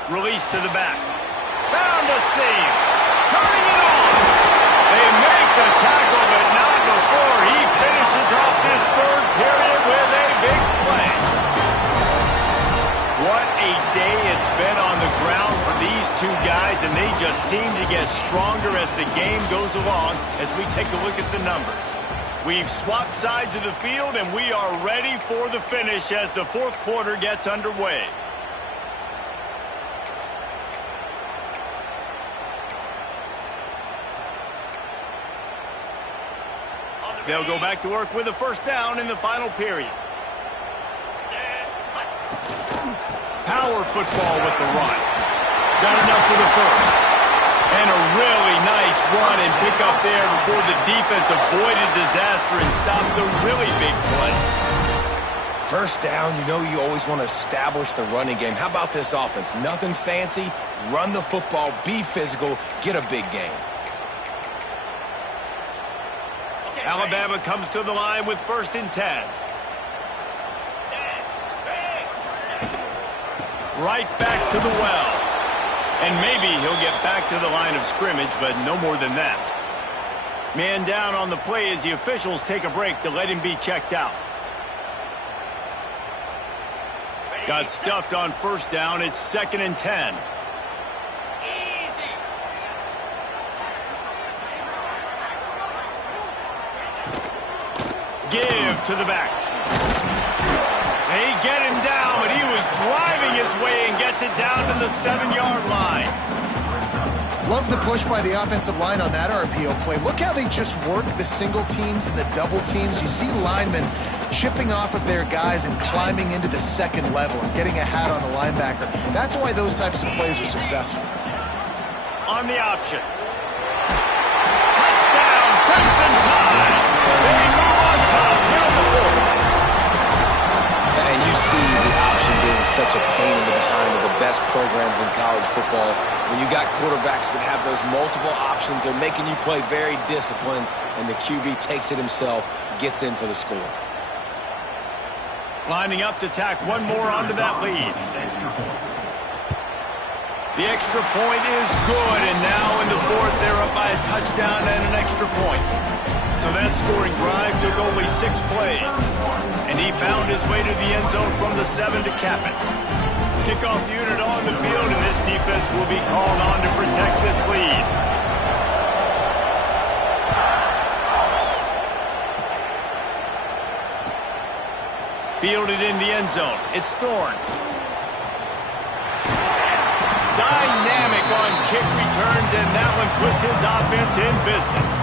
Release to the back. Found a seam. Turning it on. They make the tackle, but not before he finishes off this third period with a big play. What a day it's been on the ground for these two guys, and they just seem to get stronger as the game goes along as we take a look at the numbers. We've swapped sides of the field, and we are ready for the finish as the fourth quarter gets underway. They'll go back to work with a first down in the final period. Power football with the run. Got enough for the first. And a really nice run and pick up there before the defense avoided disaster and stopped the really big play. First down, you know you always want to establish the running game. How about this offense? Nothing fancy. Run the football, be physical, get a big gain. Alabama comes to the line with 1st and 10. Right back to the well. And maybe he'll get back to the line of scrimmage, but no more than that. Man down on the play as the officials take a break to let him be checked out. Got stuffed on first down. It's 2nd and 10. Give to the back. They get him down, but he was driving his way and gets it down to the 7-yard line. Love the push by the offensive line on that RPO play. Look how they just work the single teams and the double teams. You see linemen chipping off of their guys and climbing into the second level and getting a hat on the linebacker. That's why those types of plays are successful. On the option. Touchdown, Crimson Tide. They move on top here in the fourth. And you see the option being such a pain in the behind of the best programs in college football. When you got quarterbacks that have those multiple options, they're making you play very disciplined, and the QB takes it himself, gets in for the score. Lining up to tack one more onto that lead. The extra point is good, and now in the fourth, they're up by a touchdown and an extra point. So that scoring drive took only 6 plays, and he found his way to the end zone from the 7 to cap it. Kickoff unit on the field, and this defense will be called on to protect this lead. Fielded in the end zone. It's Thorne. Dynamic on kick returns, and that one puts his offense in business.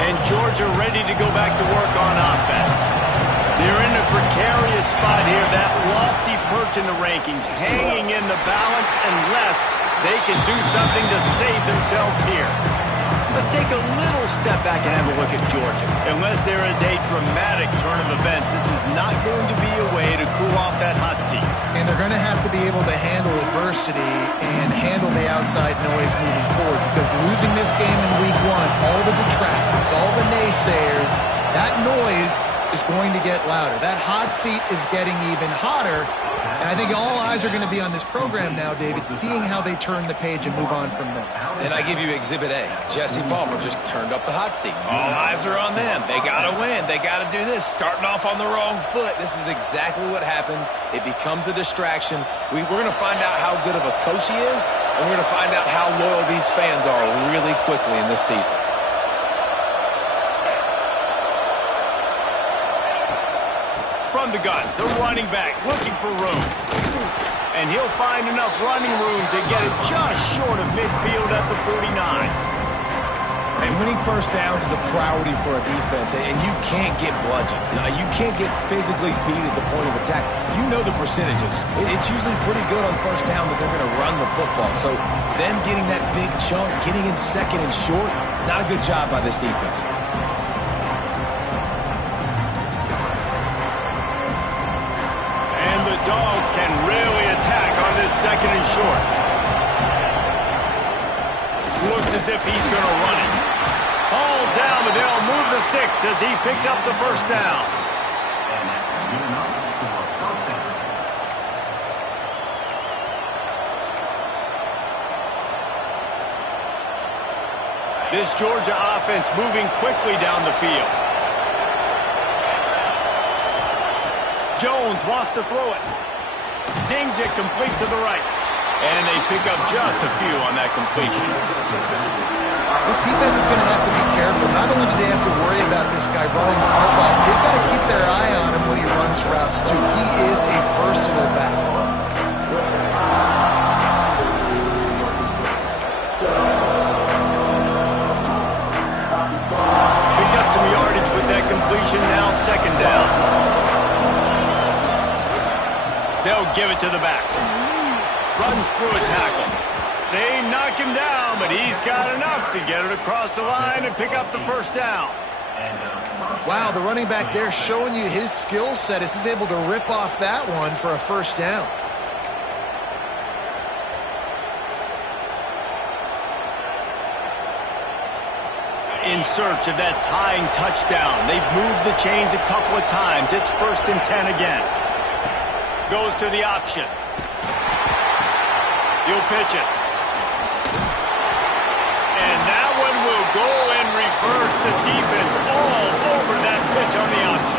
And Georgia ready to go back to work on offense. They're in a precarious spot here, that lofty perch in the rankings, hanging in the balance unless they can do something to save themselves here. Let's take a little step back and have a look at Georgia. Unless there is a dramatic turn of events, this is not going to be a way to cool off that hot seat. And they're going to have to be able to handle adversity and handle the outside noise moving forward, because losing this game in week 1, all the detractors, all the naysayers, that noise is going to get louder. That hot seat is getting even hotter. And I think all eyes are going to be on this program now, David, seeing how they turn the page and move on from this. And I give you Exhibit A. Jesse Palmer just turned up the hot seat. All eyes are on them. They got to win. They got to do this. Starting off on the wrong foot. This is exactly what happens. It becomes a distraction. We're going to find out how good of a coach he is, and we're going to find out how loyal these fans are really quickly in this season. From the gun, the running back looking for room. And he'll find enough running room to get it just short of midfield at the 49. And winning first downs is a priority for a defense, and you can't get bludgeoned. You can't get physically beat at the point of attack. You know the percentages. It's usually pretty good on first down that they're going to run the football. So them getting that big chunk, getting in second and short, not a good job by this defense. And the Dogs can really attack on this second and short. Looks as if he's going to run it. All down, but they'll move the sticks as he picks up the first down. This Georgia offense moving quickly down the field. Jones wants to throw it. Zings it complete to the right. And they pick up just a few on that completion. This defense is going to have to be careful. Not only do they have to worry about this guy running the football, they've got to keep their eye on him when he runs routes, too. He is a versatile back. Picked up some yardage with that completion. Now second down. They'll give it to the back. Runs through a tackle. They knock him down, but he's got enough to get it across the line and pick up the first down. Wow, the running back there showing you his skill set as he's able to rip off that one for a first down. In search of that tying touchdown. They've moved the chains a couple of times. It's 1st and 10 again. Goes to the option. He'll pitch it. And that one will go and reverse the defense all over that pitch on the option.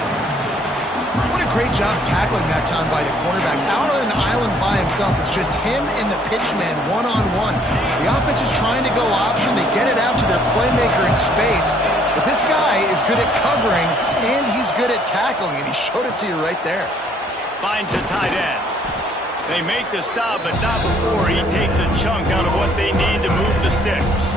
What a great job tackling that time by the cornerback. Out on an island by himself. It's just him and the pitchman one-on-one. The offense is trying to go option. They get it out to their playmaker in space. But this guy is good at covering, and he's good at tackling, and he showed it to you right there. Finds a tight end. They make the stop, but not before he takes a chunk out of what they need to move the sticks.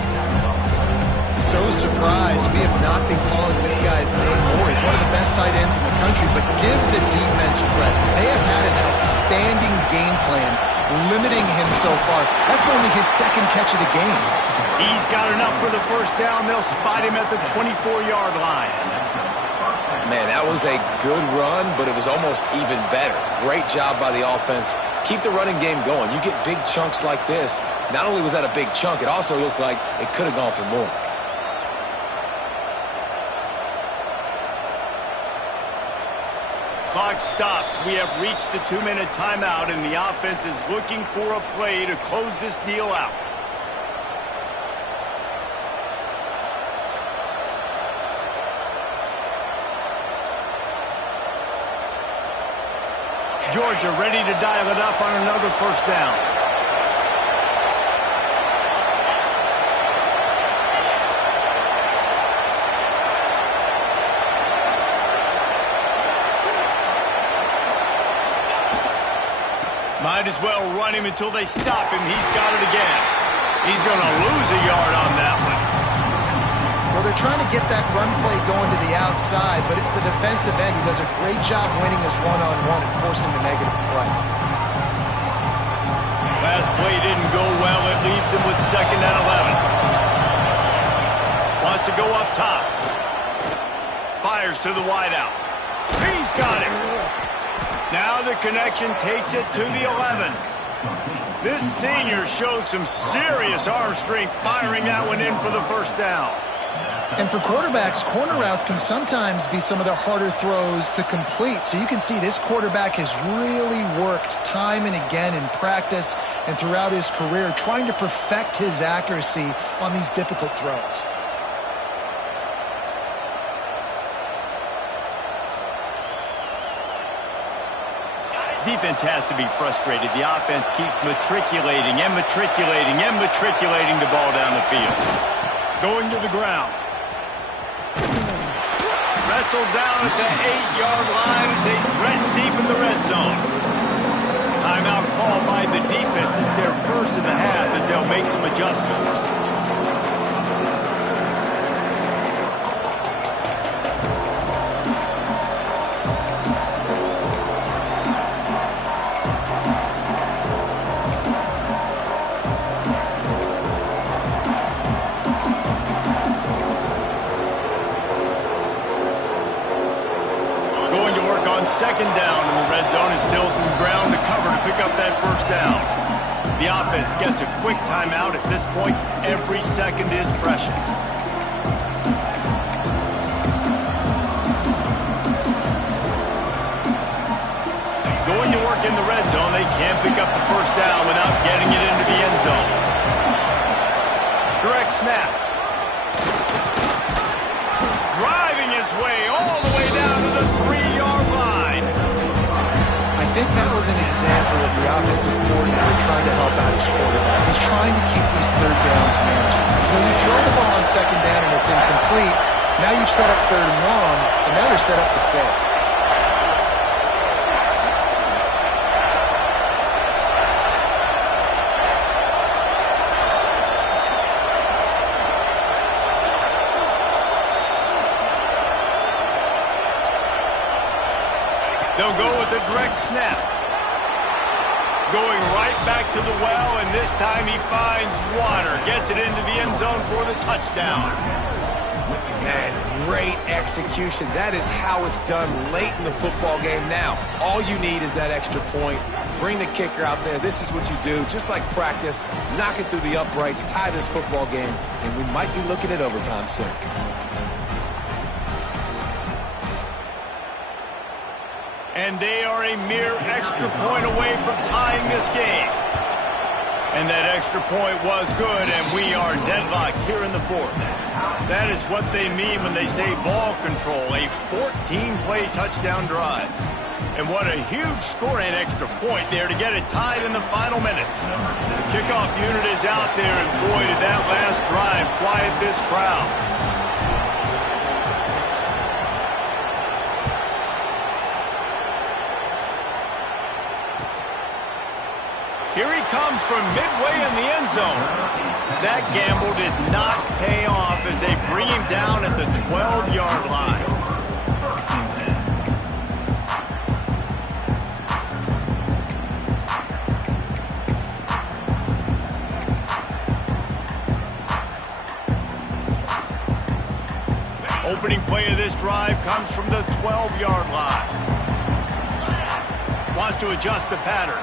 So surprised we have not been calling this guy's name more. He's one of the best tight ends in the country, but give the defense credit. They have had an outstanding game plan, limiting him so far. That's only his second catch of the game. He's got enough for the first down. They'll spot him at the 24-yard line. Man, that was a good run, but it was almost even better. Great job by the offense. Keep the running game going. You get big chunks like this. Not only was that a big chunk, it also looked like it could have gone for more. Clock stops. We have reached the 2-minute timeout, and the offense is looking for a play to close this deal out. Georgia ready to dial it up on another first down. Might as well run him until they stop him. He's got it again. He's going to lose a yard on that one. Well, they're trying to get that run play going to the outside, but it's the defensive end who does a great job winning his one-on-one and forcing the negative play. Last play didn't go well. It leaves him with 2nd and 11. Wants to go up top. Fires to the wideout. He's got it. Now the connection takes it to the 11. This senior shows some serious arm strength firing that one in for the first down. And for quarterbacks, corner routes can sometimes be some of the harder throws to complete. So you can see this quarterback has really worked time and again in practice and throughout his career trying to perfect his accuracy on these difficult throws. Defense has to be frustrated. The offense keeps matriculating and matriculating and matriculating the ball down the field. Going to the ground. wrestled down at the 8-yard line as they threaten deep in the red zone. Timeout called by the defense. It's their first in the half as they'll make some adjustments. Second down in the red zone is still some ground to cover to pick up that first down. The offense gets a quick timeout. At this point, every second is precious. Going to work in the red zone, they can't pick up the first down without getting it into the end zone. Direct snap. Driving his way all the way down to the 3-yard line. I think that was an example of the offensive coordinator trying to help out his quarterback. He's trying to keep these third downs manageable. When you throw the ball on second down and it's incomplete, now you've set up third and long, and now they're set up to fail. They'll go with a direct snap. Going right back to the well, and this time he finds water. Gets it into the end zone for the touchdown. Man, great execution. That is how it's done late in the football game. Now, all you need is that extra point. Bring the kicker out there. This is what you do. Just like practice, knock it through the uprights, tie this football game, and we might be looking at overtime soon. And they are a mere extra point away from tying this game. And that extra point was good, and we are deadlocked here in the fourth. That is what they mean when they say ball control, a 14-play touchdown drive. And what a huge score and extra point there to get it tied in the final minute. The kickoff unit is out there, and boy, did that last drive quiet this crowd. Here he comes from midway in the end zone. That gamble did not pay off as they bring him down at the 12-yard line. Opening play of this drive comes from the 12-yard line. Wants to adjust the pattern.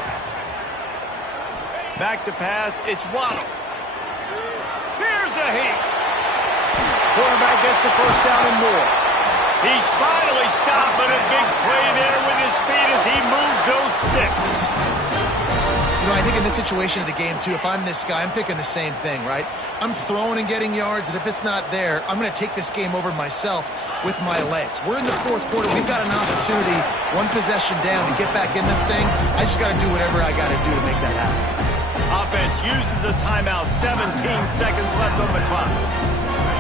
Back to pass, it's Waddle. Here's a heat. Quarterback gets the first down and more. He's finally stopped, but a big play there with his speed as he moves those sticks. You know, I think in this situation of the game, too, if I'm this guy, I'm thinking the same thing, right? I'm throwing and getting yards, and if it's not there, I'm going to take this game over myself with my legs. We're in the fourth quarter. We've got an opportunity, one possession down, to get back in this thing. I just got to do whatever I got to do to make that happen. Offense uses a timeout. 17 seconds left on the clock.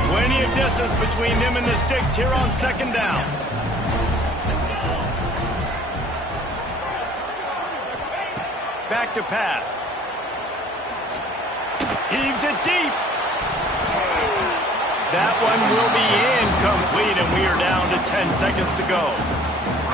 Plenty of distance between them and the sticks here on second down. Back to pass. Heaves it deep. That one will be incomplete, and we are down to 10 seconds to go.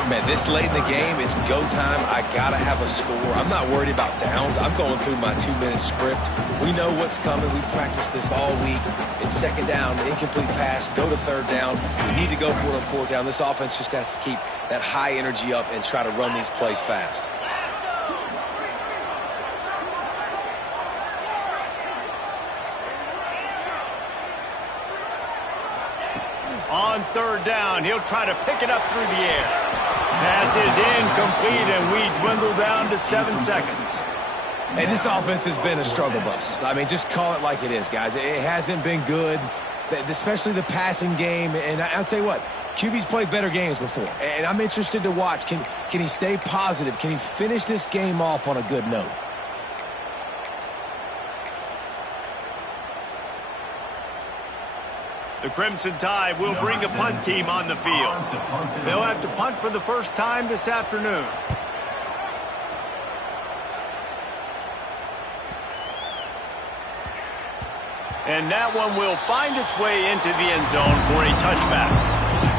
Man, this late in the game, it's go time. I got to have a score. I'm not worried about downs. I'm going through my 2-minute script. We know what's coming. We practiced this all week. It's second down, incomplete pass, go to third down. We need to go for it on fourth down. This offense just has to keep that high energy up and try to run these plays fast. On third down, he'll try to pick it up through the air. Pass is incomplete, and we dwindle down to 7 seconds. Hey, this offense has been a struggle bus. I mean, just call it like it is, guys. It hasn't been good, especially the passing game. And I'll tell you what, QB's played better games before. And I'm interested to watch. Can he stay positive? Can he finish this game off on a good note? The The Crimson Tide will bring the punt team on the field. They'll have to punt for the first time this afternoon. And that one will find its way into the end zone for a touchback.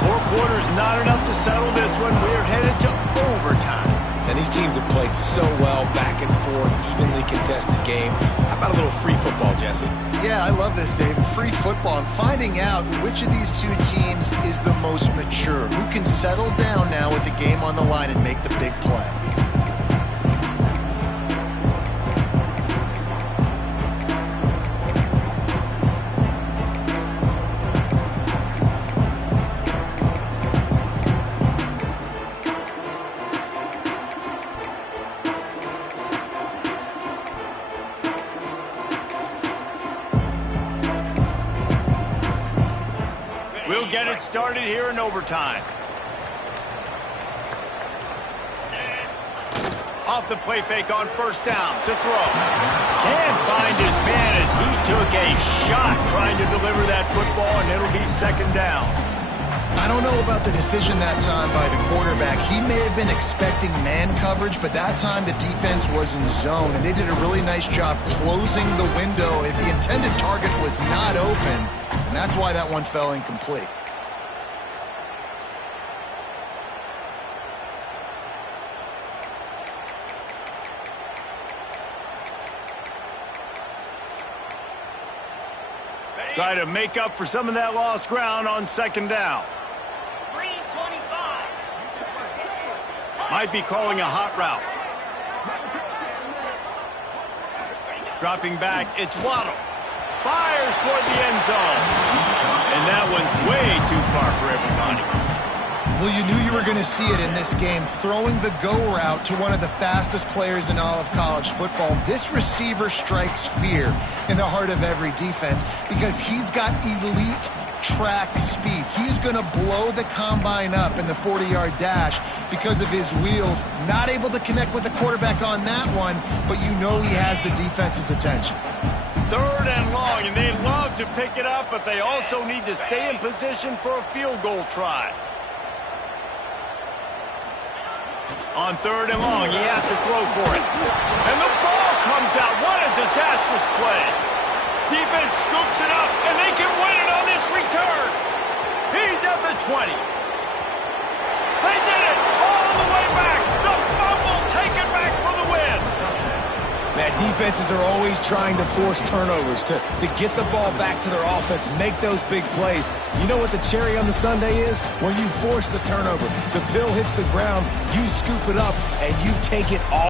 4 quarters not enough to settle this one. We're headed to overtime. And these teams have played so well, back and forth, evenly contested game. How about a little free football, Jesse? Yeah, I love this, David. Free football and finding out which of these two teams is the most mature. Who can settle down now with the game on the line and make the big play. We'll get it started here in overtime. Off the play fake on first down to throw. Can't find his man as he took a shot trying to deliver that football, and it'll be second down. I don't know about the decision that time by the quarterback. He may have been expecting man coverage, but that time the defense was in zone, and they did a really nice job closing the window. The intended target was not open, and that's why that one fell incomplete. Try to make up for some of that lost ground on second down. Green 25. Might be calling a hot route. Dropping back, it's Waddle. Fires toward the end zone. And that one's way too far for everybody. Well, you knew you were going to see it in this game, throwing the go route to one of the fastest players in all of college football. This receiver strikes fear in the heart of every defense because he's got elite track speed. He's going to blow the combine up in the 40-yard dash because of his wheels. Not able to connect with the quarterback on that one, but you know he has the defense's attention. 3rd and long, and they love to pick it up, but they also need to stay in position for a field goal try. On 3rd and long, he has to throw for it. And the ball comes out. What a disastrous play. Defense scoops it up, and they can win it on this return. He's at the 20. They did it all the way back. The fumble taken back for the win. Man, defenses are always trying to force turnovers to get the ball back to their offense, make those big plays. You know what the cherry on the sundae is? When you force the turnover, the pill hits the ground, you scoop it up, and you take it all.